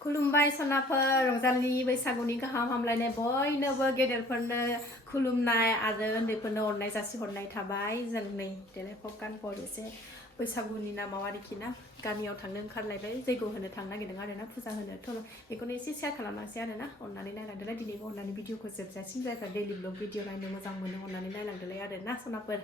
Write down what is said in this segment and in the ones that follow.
खुलुमबाय सनाफोर रंजालि बैसागुनि गाहाम हामलायनाय बयनोबो गेदेरफोरनो खुलुमनाय आरो उन्दैफोरनो अननाय जासिहरनाय थाबाय जों नै देलायफब गानफब एसे बैसागुनि नामाव आरोखि ना गामियाव थांनो ओंखारलायबाय जैग' होनो थांनो नागिरदों आरो ना फुजा होनो थ' बेखौनो एसे शेयार खालामनोसै आरो ना अननानै नायलांदोलाय दिनैबो अननानै भिडिअखौ जोबजासिम जायफ्रा दैलि ब्लग भिडिअ नायनो मोजां मोनो अननानै नायलांदोलाय आरो ना सनाफोर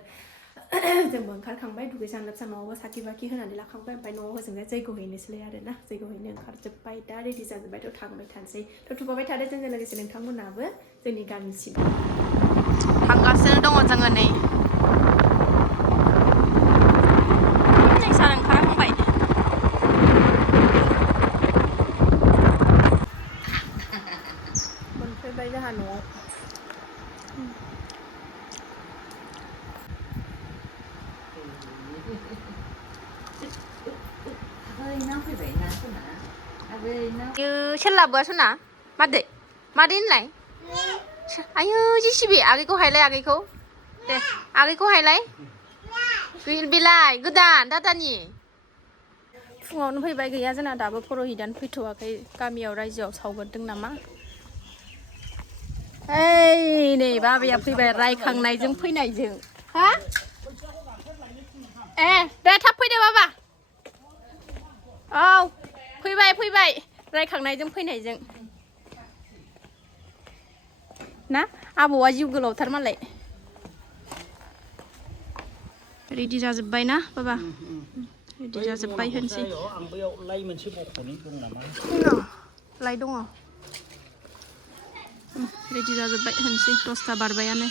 जोंबो ओंखारखांबाय दुगैस्रां लोबस्रां न'आवबो साखि बाखि होनानै लाखांबाय ओमफ्राय न'आव होजोंनो जैग' हैनोसैलाय आरो ना जैग' हैनो ओंखारजोब्बाय दा रेडि जाजोब्बायथ' थांबाय थानोसै थ' थुबाय थादो जोंजों लोगोसे नोंथांमोनाबो जोंनि गामिसिम थांगासिनो दङ जोङो नै सार ओंखारहांबाय मोनफैबाय जोंहा न'आव सोर लाबोआ सना मादै मादै होनलाय आयौ जिसिबि आगैखौ हायलाय आगैखौ दे आगैखौ हायलाय बिलाय गोदान दादानि फुङावनो फैबाय गैया जोंना दाबो पुरहितानो फैथ'वाखै गामियाव रायजोआव सावगोरदों नामा ओइ नै बाबाया फैबाय रायखांनायजों फैनायजों हा ए दे थाब फैदो बाबा औ फैबाय फैबाय रायखांनायजों फैनायजों ना आबौआ जिउ गोलावथार मालाय रेडि जाजोब्बाय ना बाबा रेडि जाजोब्बाय होनसै लाइ दङ रेडि जाजोब्बाय होनसै 10ता बारबायानो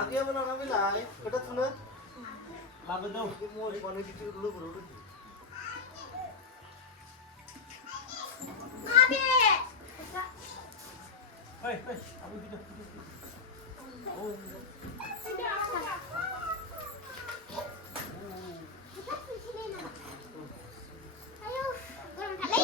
आगे mana kami lai, kita tuna. Lagu dong. Mau di mana gitu dulu baru. Abi. Hei, abu gitu. Oh. Ayo, kurang kali.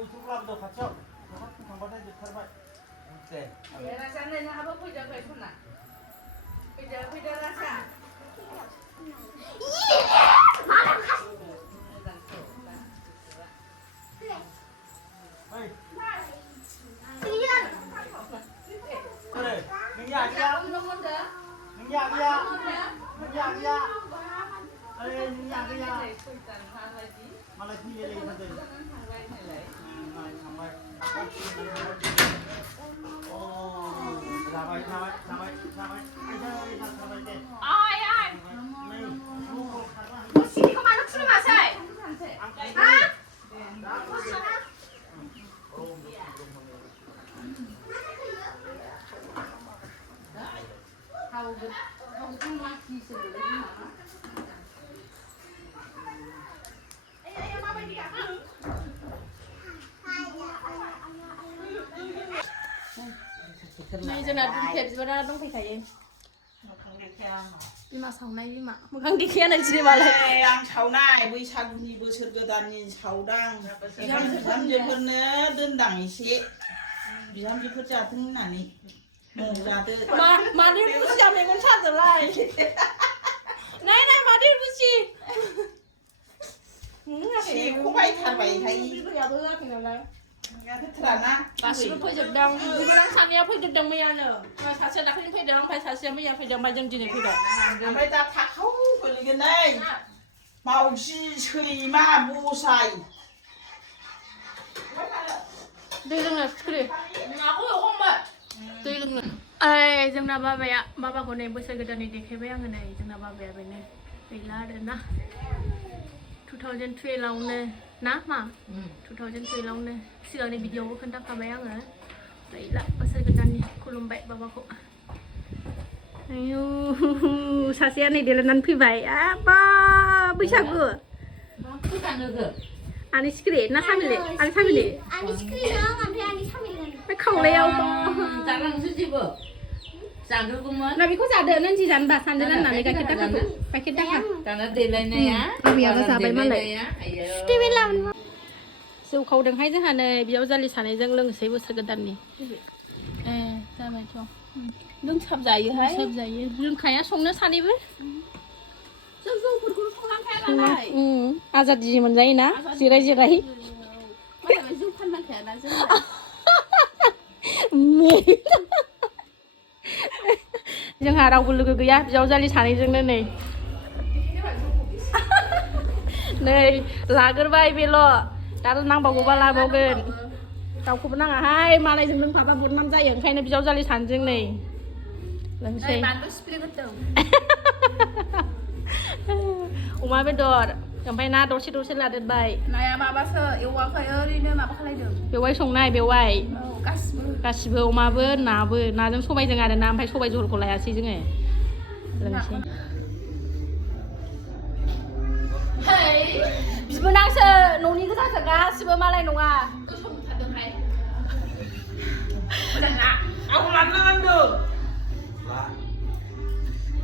Itu lam tuh kacau. Tambahnya ditarbai. Oke. Ya rasanya ini apa pun jaga itu nak. Pida rasa. Mana kas? Hei. Iya. Kore, minyak dia. Minyak dia. Minyak dia. Minyak dia. Malah dia lagi nanti. Ai. Sini kemana sini Mas? Hah? Kau mati sebenarnya. Này giờ là thẹp vừa ra đông phải khải बिमा सावनाय बिमा मोखां दिखिया नोंसिनि मालाय आं सावनाय बैसागुनि बोसोर गोदाननि सावदां बिहामजोफोरनो दोनदां एसे बिहामजोफोर जाथों होननानै जादो मादै रुसिया मेगन सादोलाय नाय मादै रुसि सेखौ बायथारबायहाय बिबैयाबो होआखै नालाय गासिबो फैजोबदों बिबोनां सानैया फैजोबदों मैयानो सासेया दाखालिनो फैदों ओमफ्राय सासेया मैया फैदों ओमफ्राय जों दिनै फैबाय ओमफ्राय दा थाखाव गोलैगोन नै मावजि सैमा बसाय दै लोंनो फुख्रि नाखौ एवखांबाय दै लोंनो ओइ जोंना बाबाखौ नै बोसोर गोदाननि देखायबाय आङो नै जोंना बाबाया बेनो गैला आरोना 2003 लावनो ना मा 2003 लावनो सिगांनि भिडिअ'आव खोन्थाखाबाय आङो गैला बोसोर गोदाननि खुलुमबाय बाबाखौ आयु सासेया नै देलायनानै फैबाय आबा बैसागु आनि सिक्रि ना सामिलि आनि सामिलि आनि सिक्रि दं ओमफ्राय आनि सामिलि बे खावलायाव जालांसै जेबो जाग्रोगौमोन ना बेखौ जादो नों जि जानबा सानदो होननानै गाइखेर दाखा दाना देलायनाया आबैयाबो जाबाय मालाय टिभि लाबोनो जौ खावदोंहाय जोंहा नै बियावजालि सानैजों लोंसै बोसोर गोदाननि ए जाबायथ' लोंसाबजायोहाय सोबजायो रोंखाया संनो सानैबो जों जौफोरखौनो संनांखाया नालाय आजादि मोनजायोना जिराय जिराय मालाय जौ फाननांखायाना जोंना जोंहा रावबो लोगो गैया बिजावजालि सानैजोंनो नै नै लाग्रोबाय बेल' दा नांबावगौबा लाबावगोन रावखौबो नाङाहाय मालायजों लोंफाबा बदनाम जायो ओंखायनो बिजावजालि सानैजों नै लोंसै बानलु सिफ्लेग्रोदों अमा बेदर ओमफ्राय ना दरसे दरसे लादेरबाय नाया माबासो एवाखै ओरैनो माबा खालायदों बेवाय संनाय बेवाय औ गासिबो अमाबो नाबो नाजों सबायजों आरो ना ओमफ्राय सबाय जहलखौ लायासै जोङो लोंसै बिबोनांसो न'नि गोजासो गासिबो मालाय नङा आं लानो नांदों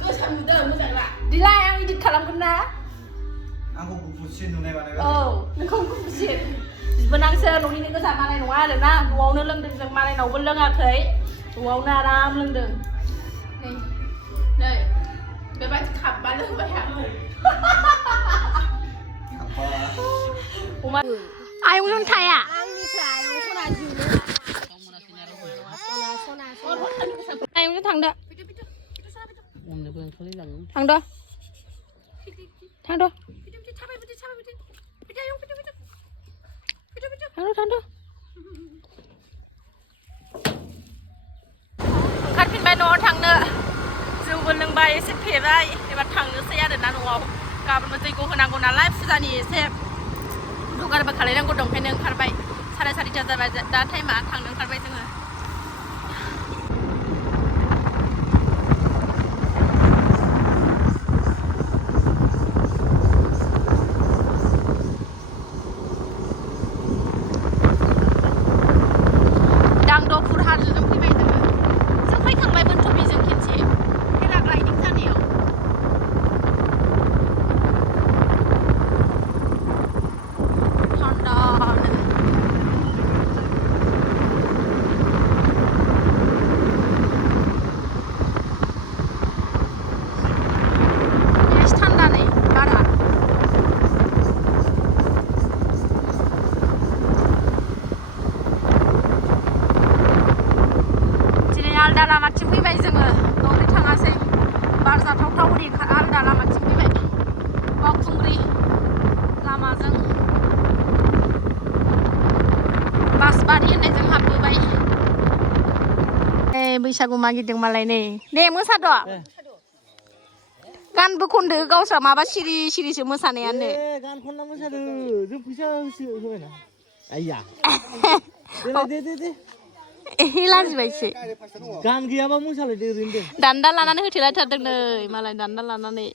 गोसोम नुदों मोजां ला दिलाय आं इदिट खालामगोन ना आंखौ गुफुरसिन नुनाय बानायबाय औ नोंखौ गुफुरसिन बिबोनांसो न'निनो गोजा मालाय नङा आरोना न'आवनो लोंदों जों मालायनावबो लोङाखै न'आवनो आराम लोंदों नै बेबायदि खाब्बा लोंबाय आं अमा आयंजों थाया आंनिफ्राय सना जिउनो आयंजों थांदो नोंनोबो ओंखारलायलाङो थांदो थांदो थांदो ओंखारफिनबाय न'आव थांनो जौबो लोंबाय एसे फेबाय एबार थांनोसै आरोना न'आव गाबोनबो जैग' होनांगौ नालाय फुजानि एसे जगारबो खालायनांगौ दं ओंखायनो ओंखारबाय 4:30 जाबाय दा टाइमा थांनो ओंखारबाय जोङो दांद'फुर हाजोजों फैबाय जोङो जों फैखांबायमोन टबिजों खेनसे पेराग्लाइडिं जानायाव थान्दानो एसे थान्दा नै बारा आलदा लामाथिं फैबाय जोङो न'नि थाङासै बार जाथावथाव ओरै आलदा लामाथिं फैबाय बावखुंग्रि लामाजों बासबारि होननायजों हाबबोबाय बैसागु मागिदों मालाय नै दे मोसाद' गानबो खनदो गावस्रा माबा सिरि सिरिसो मोसानायानो गान खनना मोसादो जों फैसा होबायना आइया दे लाजिबायसो गान गैयाबा मोसालायदो ओरैनो दे दान्दा लानानै होथेलायथारदों नै मालाय दान्दा लानानै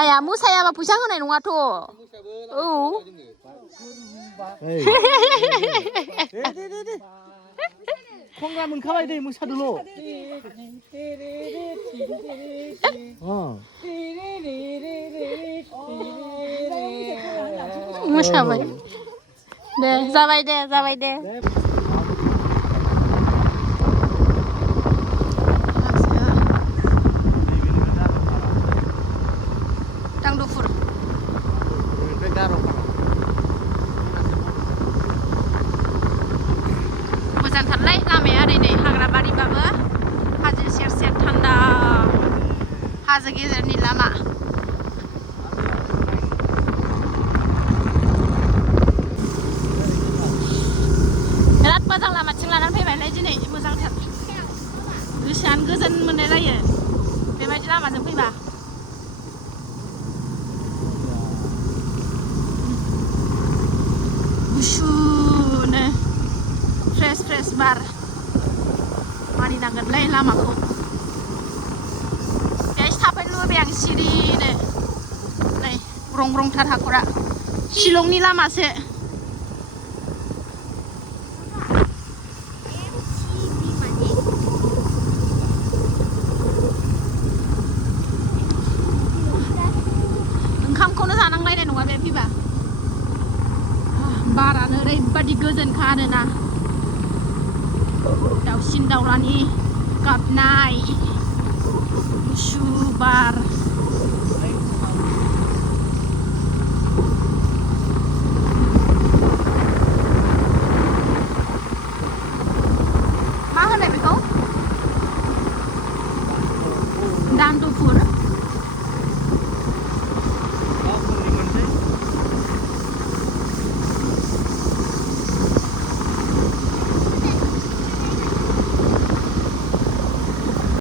आया मोसायाबा फैसा होनाय नङाथ' औ खंगा मोनखाबाय दे मोसादोल' मोसाबाय दे जाबाय दे दांदुफुर मोजांथारलाय लामाया ओरै नै हाग्रा बारिबाबो हाजो सेर सेर थान्दा हाजो गेजेरनि लामा बिराद मोजां लामाथिं लानानै फैबायलाय दिनै मोजांथार गोसोआनो गोजोन मोननाय जायो बेबायदि लामाजों फैबा गुसुनो फ्रेस फ्रेस बार मानिनांगोनलै लामाखौ बेहाय थाफैनो लुबैबाय आं सिरिनो नै रं रंथार हाखरा शिलंनि लामासो ओंखामखौनो जानांलायनाय नङा बे फैबा बारानो ओरैबादि गोजोनखा आरोना दाउसिन दाउलानि गाबनाय गुसु बार